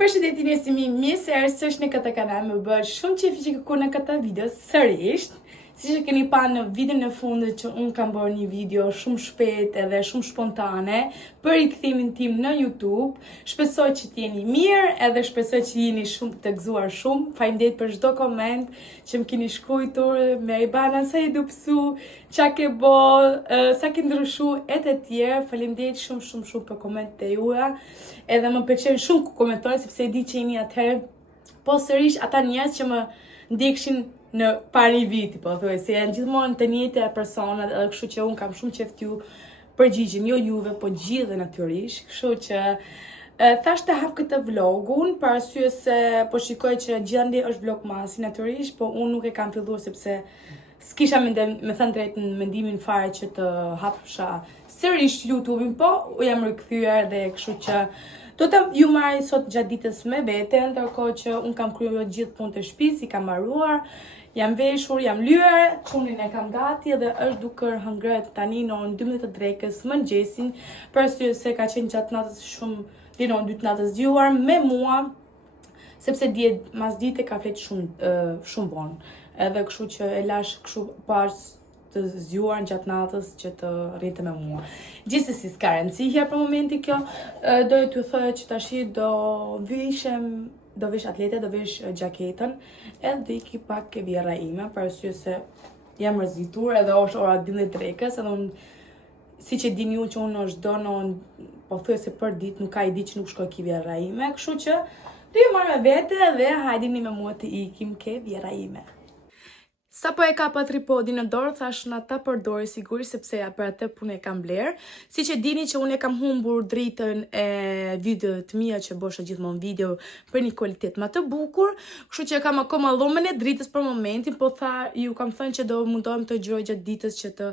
Përshëndetje njësimi, mirë se erdhësh në këtë kanal, më bërë shumë qefi që kërkoj në këtë video sërish. Si që keni pa në videon e fundit që unë kam bërë një video shumë shpejt edhe shumë spontane për rikthimin tim në YouTube. Shpresoj që t'jeni mirë edhe shpresoj që jeni shumë të gëzuar shumë. Faleminderit për çdo koment që më keni shkruar, me Ibana sa i dupsu, çka ke bo, sa ke ndryshu e të tjerë. Faleminderit shumë për komentet e juaja. Edhe më pëlqen shumë ku komentoni sepse e di që jeni atëherë po sërish ata njerëz që më ndjekshin në pari viti, po thuaj, se janë gjithmonë të njëjtë personat, edhe kështu që unë kam shumë qejf t'ju përgjigjem, jo juve, po gjithë natyrisht. Kështu që thash të hap këtë vlogun për arsye se po shikoj që gjithandaj është vlog masi natyrisht, po unë nuk e kam filluar sepse s'kisha me thënë drejtën mendimin fare që të hapsha sërish YouTube-in, po u jam rikthyer dhe kështu që do të ju marr sot gjatë ditës me vete, ndërkohë që unë kam kryer gjithë punët e shtëpisë, i kam mbaruar, jam veshur, jam lyer, çunin e kam gati dhe është duke hëngrët tani në orën 12 të drekës mëngjesin, për arsye se ka qenë gjatë natës shumë, deri në orën 2 të natës zgjuar me mua, sepse mas dite ka flet shumë vonë. Edhe kështu që e lash kështu pas të zgjuar gjatë natës që të rritë me mua. Gjithsesi s'ka rëndësi her për momenti kjo, do t'ju thoj që tashi do vesh atlete, do vesh gjaketën, edhe do iki pak ke vjera ime, për arsye se jam mërzitur edhe është ora 12 drekës, edhe unë siç e dini ju që unë është dono, po thuaj se për ditë nuk ka i ditë që nuk shkoj ke vjera ime, kështu që do ju marr me vete dhe hajdini me mua të ikim ke vjera ime. Sa po e ka pa tripodin në dorë, thash na ta përdori sigurisht sepse për atë punë e kam bler. Siç e dini që unë e kam humbur dritën e videoit të mia që bësha gjithmonë video për një kvalitet më të bukur, kështu që kam akoma dhomën e dritës për momentin, po ju kam thënë që do mundohem të gjoj gjatë ditës që të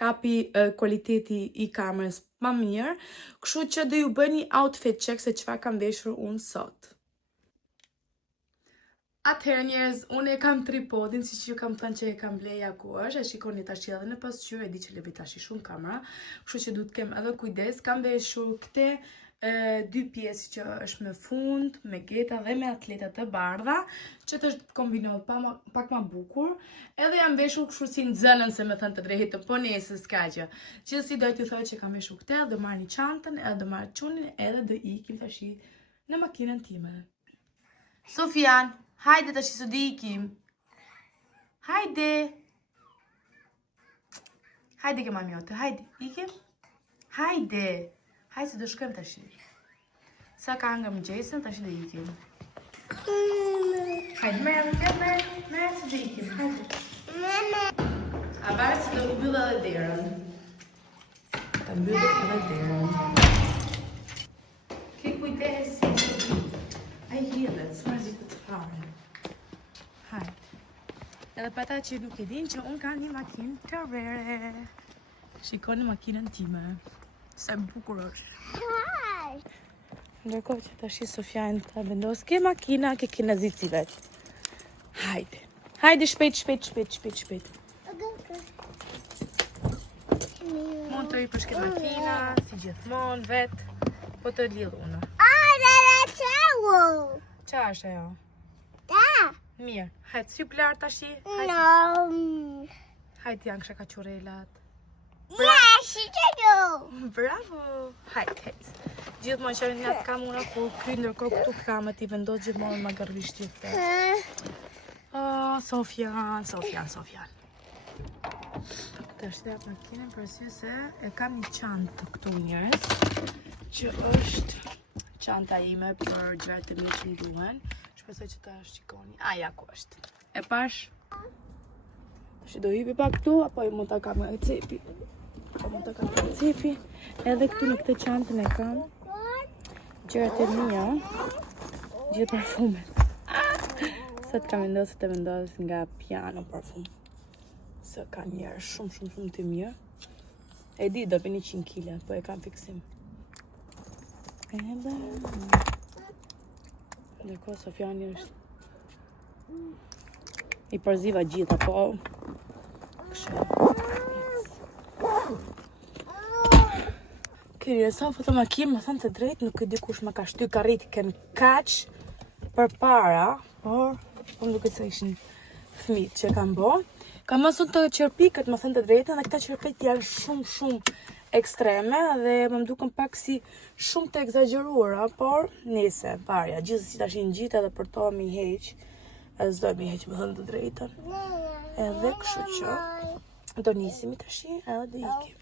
kapi kualiteti i kamerës më mirë, kështu që do ju bëj një outfit check se çfarë kam veshur unë sot. Atëherë njerëz, unë e kam tripodin, si që ju kam thënë që e kam bleja ku është, e shikoni tash edhe në pasqyrë, e di që levi tash shumë kamera, kështu që duhet kem edhe kujdes. Kam veshur këte dy pjesë që është me fund, me geta dhe me atletat të bardha, që të kombinohet pak më bukur, edhe jam veshur kështu si nxënën, se me thënë të drejtën, po nesër s'ka gjë. Gjithsesi do t'ju thoj që kam veshur këte, do marr një çantën, edhe do marr çunin, edhe do ikim tash në makinën time. Sofian, hajde tash së ikim. Hajde. Hajde ke mami jote, hajde, ikim. Hajde. Hajde se do shkojmë tash. Sa ka nga mëngjesin, tash do ikim. Hajde, merë se do ikim, hajde. A barë se do mbyllë edhe derën. Ta mbyllë edhe derën. Ke kujdes. Ai hidhet, s'marzi këtë fare. Hajde. Edhe për ata që nuk e din që unë kam një makinë të rere. Shikoni makinën time. Sa bukur është. Ndërkohë që tash Sofian ta vendos ke makina, ke nazici vet. Hajde. Hajde shpejt. Mund të i përshket makina, si gjithmonë vet, po të lidh unë. Qa është ajo? Mirë, hajtë si plarë tashi? Hajtë janë kësha ka qurelat. Bravo! Hajtë. Gjithmonë që një atë kam una ku kry ndërkohë këtu kamët i vendos gjithmonë më gërvishtit. Sofian. Të është dhe atë makinën për arsye se e kam një çantë këtu njerëz, që është çanta ime për gjërat e mia që më duhen. Shpresoj që ta shikoni. Ja ku është. E pash? Tash do hypi pak këtu apo mund ta kam nga cepi? Edhe këtu në këtë çantën e kam gjërat e mia, gjithë parfumet. Sot kam vendosur të vendos nga Piano parfum. Se ka njerë shumë të mirë. E di do për 100 kg, po e kam fiksim. Edhe ndërkohë Sofiani është i përziva gjitha, po kështu. Kërë, sa fotomakim, më thënë të drejt, nuk e di kush më ka shty karritikën kaq për para, por më duket se ishin fëmijët që kanë bo. Ka më sun të qërpikët, më thënë të drejtën, dhe këta qërpik janë shumë ekstreme dhe më duken pak si shumë të egzageruara, por nese, parja, gjithsesi tash i ngjit edhe për to mi heq, edhe s'do mi heq, më thënë të drejtën. Edhe kështu që do nisimi tash edhe do ikim.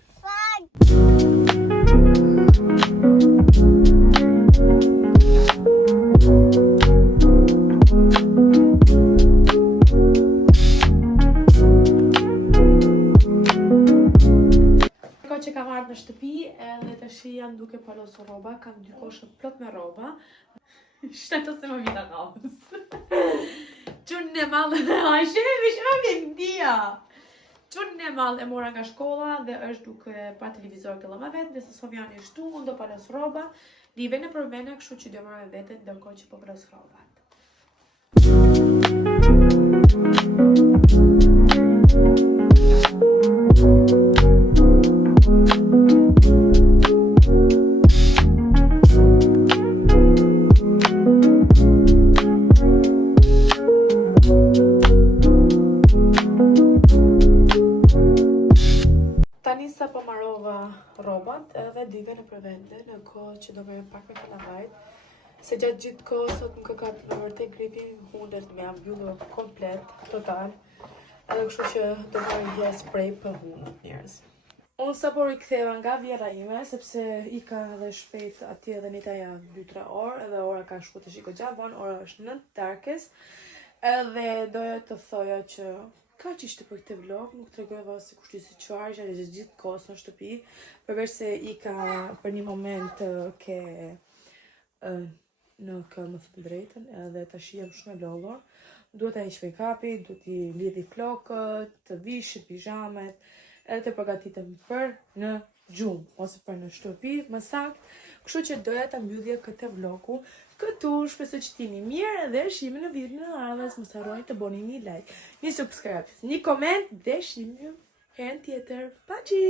Që kam ardhur në shtëpi edhe tash jam duke palosur rroba, kam 2 koshe plot me rroba. Shtatë se më vita kaos. Çunë e madhe, ai shema vjen dia. Çunë e madhe e mora nga shkolla dhe është duke pa televizor këlla me vetë, nëse Sofjani është tu, unë do palos rroba. Rive në përmene, kështu që do marrë me vete ndërkohë që po palos rrobat. Sa po marrova rrobat edhe dive në përvende në kohë që do merrem pak me kalamajt. Se gjatë gjithë kohës sot më ka në vërtet gripi hundet më jam mbyllur komplet, total. Edhe kështu që do marrë një spray për hundet njerëz. Unë sa po riktheva nga vjera ime, sepse i ka dhe shpejt atje edhe nita janë 2-3 orë, edhe ora ka shku të shiko gjatë vonë, ora është 9 darkes. Edhe doja të thoja që ka që ishte për këtë vlog, nuk të regojva se kushtu si qarë, që është gjithë kohës në shtëpi, përveç se i ka për një moment ke në këmë të drejtën, edhe të shijem shumë e lollor. Duhet të heq make-upi, duhet i lidhi flokët, të vishë, pijamet, edhe të përgatitem për në gjumë, ose për në shtëpi, më sakt. Kështu që doja të mbyllja këtë vlogu këtu, shpresoj që t'jeni mirë dhe shihemi në videon e ardhmes. Mos harroni të bëni një like, një subscribe, një koment dhe shihemi herën tjetër. Paçi!